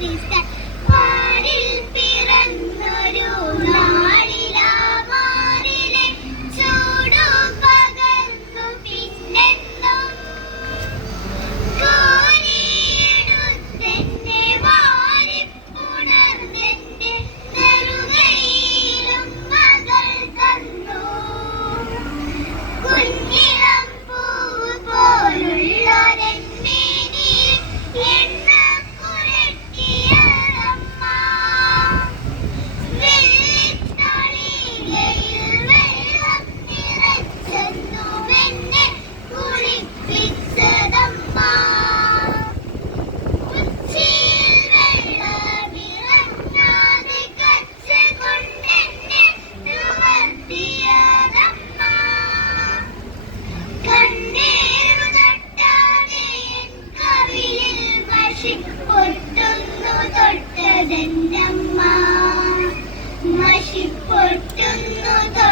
Please, മഷിപ്പൊട്ടുന്നു തൊട്ടതെന്നമ്മ. മഷിപ്പൊട്ടുന്നു തൊട്ട